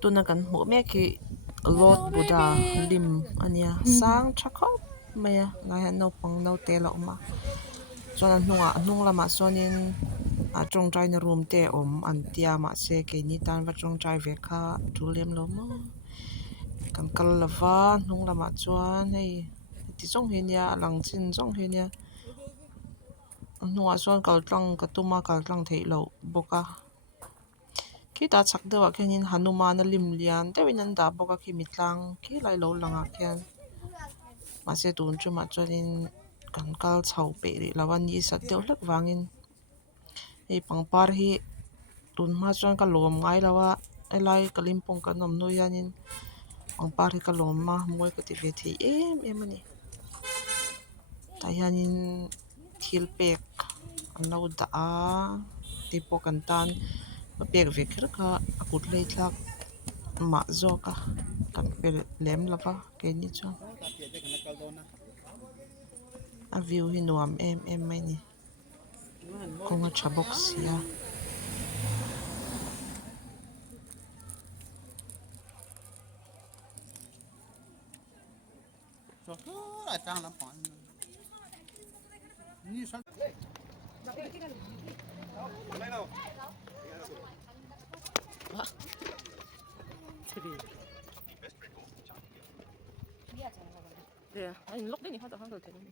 tuna kan hmuh mek hi lot buddha lim ania sang thakop maya ngai han no pang no te lo ma chuan an hnung lamah chuanin a tawng trai na room te awm an tia ma se ke ni tan va tawng trai ve kha thu lem lo ma kan kal lova hnung lamah chuan hei ti chong hi nia lang chin chong hi nia hnungah chuan kaltlang katuma kaltlang thei lo boka khi ta chak dewa khianin hanumana lim lian deuhin an dah boka khi mitlang khi lai lo langa khian mase tun chuma chuanin kan kal chho pe ri lawan ni sat deuh hlek wangin hei pangpar hi tun hma chuan ka lawm ngai lawa elai kalimpong kan nom nu hianin pangpar hi ka lawm ma mawi ka ti ve thei em ani ta hianin thil pek an lo dah a ti pawh kan tan pek ve kher kha a kut lei thlak ma zawka kan pel lem lova ke ni chuan a view hi nuam em mai ni konga tha box sia Dạ, anh lúc đấy thì họ tập được thế luôn.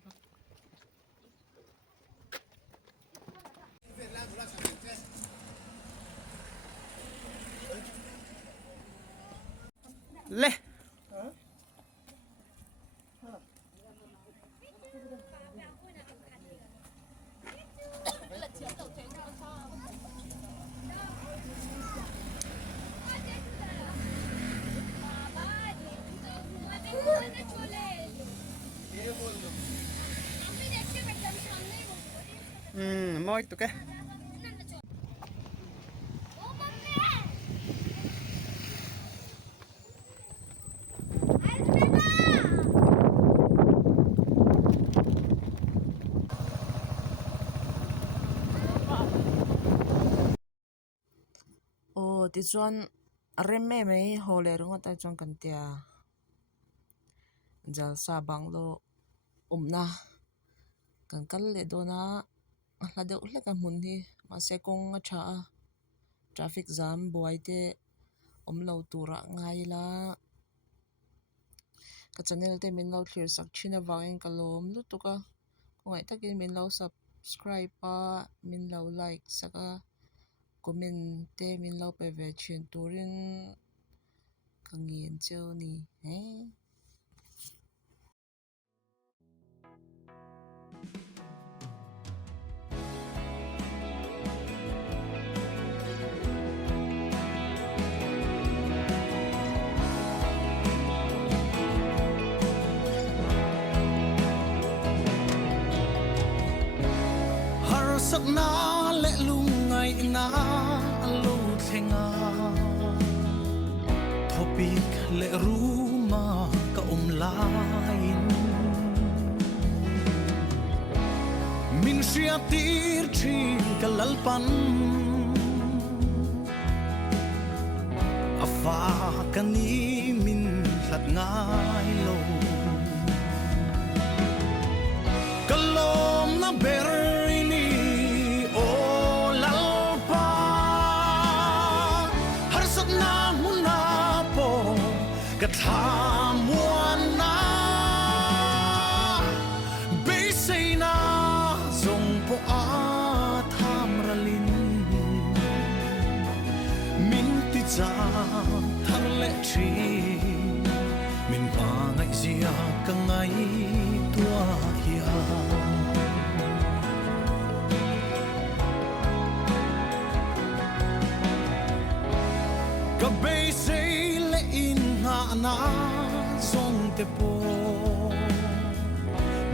Le. Moi tụi cái. Ti chuan rem me mai hole runga ta chuan kan tia jalsa bungalow umna kan kal le dona hla deuh hlek a hmun hi ma se kawng a tha a traffic jam buai te omlo tura ngai la ka channel te min lo clear sak thina wangin ka lawm lutuka ngai takin min lo subscribe a min lo like saka comment te min lo pe ve thin turin ka ngien cheu ni he Har sak na le lung ngai na lo thenga topic le ruma ka lain min sia tir thi ka lalpan afa kani min hlat ngai lo kalom na ber tham muôn na bây say na dùng po a tham ra lin min ti cha thang lệ tri min pa ngai zia ka ngai tua hia ka bây say na song te po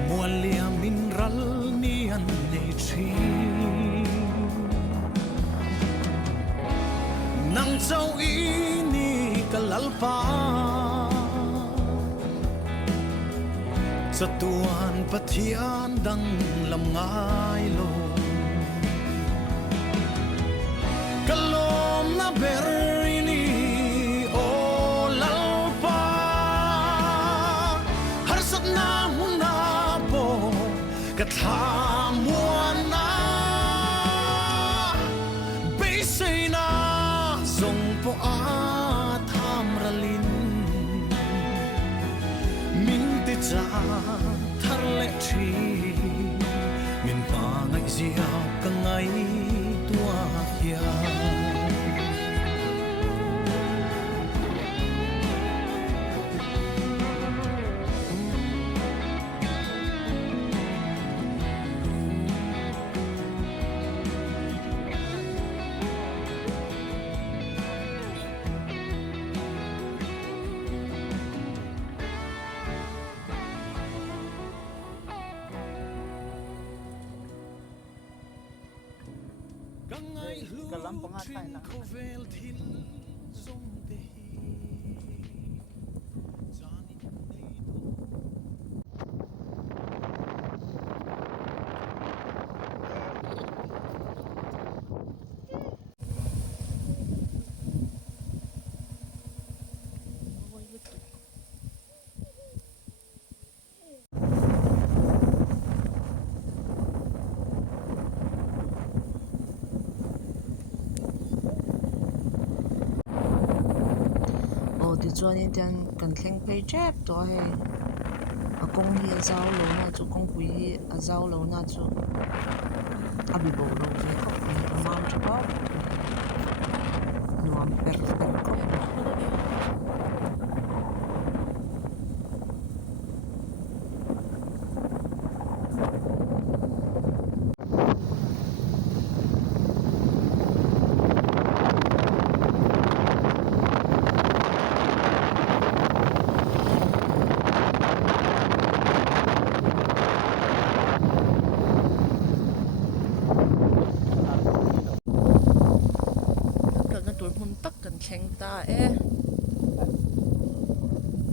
mualia mineral ni an nei chi nang chau i ni kalalpa satuan pathian dang lam ngai lo kalom na ber ni o muana bây na zong po a tham ralin min te cha thar le thi min pa ngai zia ka ngai tua hia Kalam pangatay na. Ti chuan in tian kan thleng phei chep to he a kawng hi a zau lo na chu kawngpui hi a zau lo na chu a bi bo lo ve khawp mai a mam tha khawp nuam per khawp thleng ta e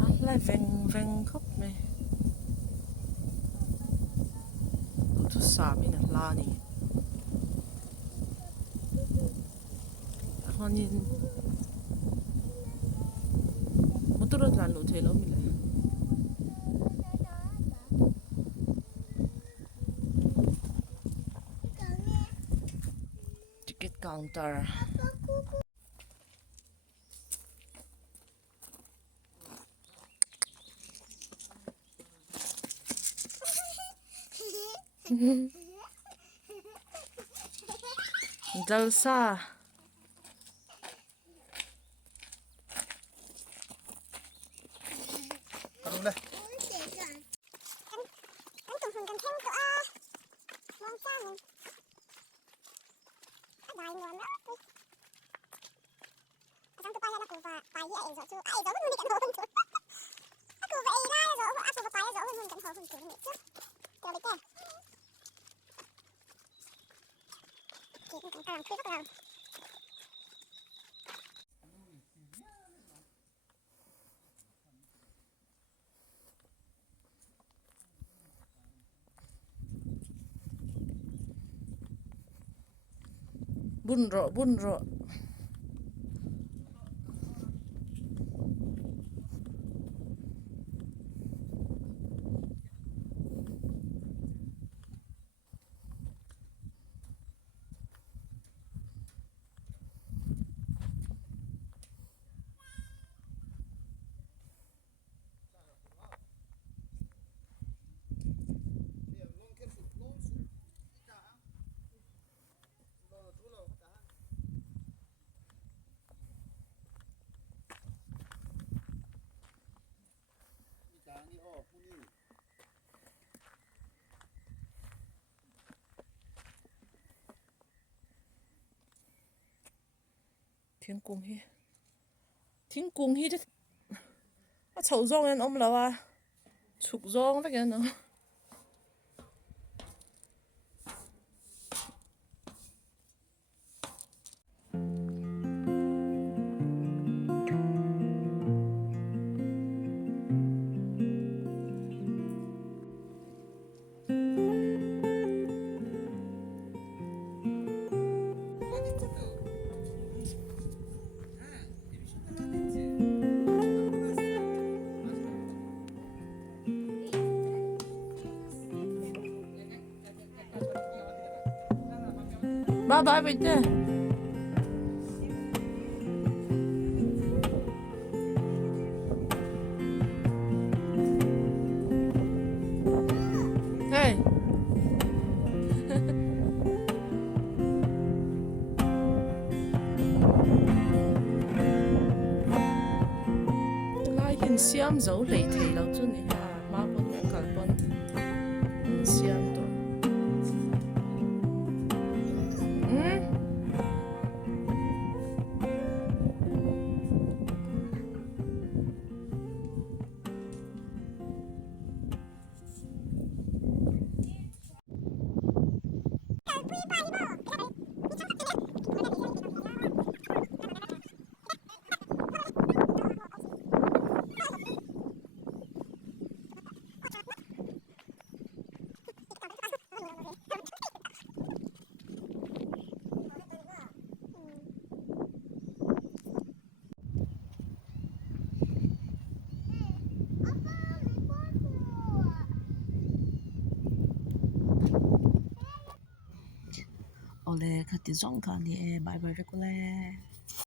a lai veng khawp mai duhthusam in a hla ni chuanin motor a tlan lo thei lo mi le ticket counter jalsa Ano na? bun ro thingkung hi a chho zawng an awm lo a chhuk zawng vek an awm bye bye bây giờ hey lai hiện xiêm dấu lệ thì lâu chút này à má bún nè cả bún xiêm đồ ole khati zong ka ni e bye bye ko le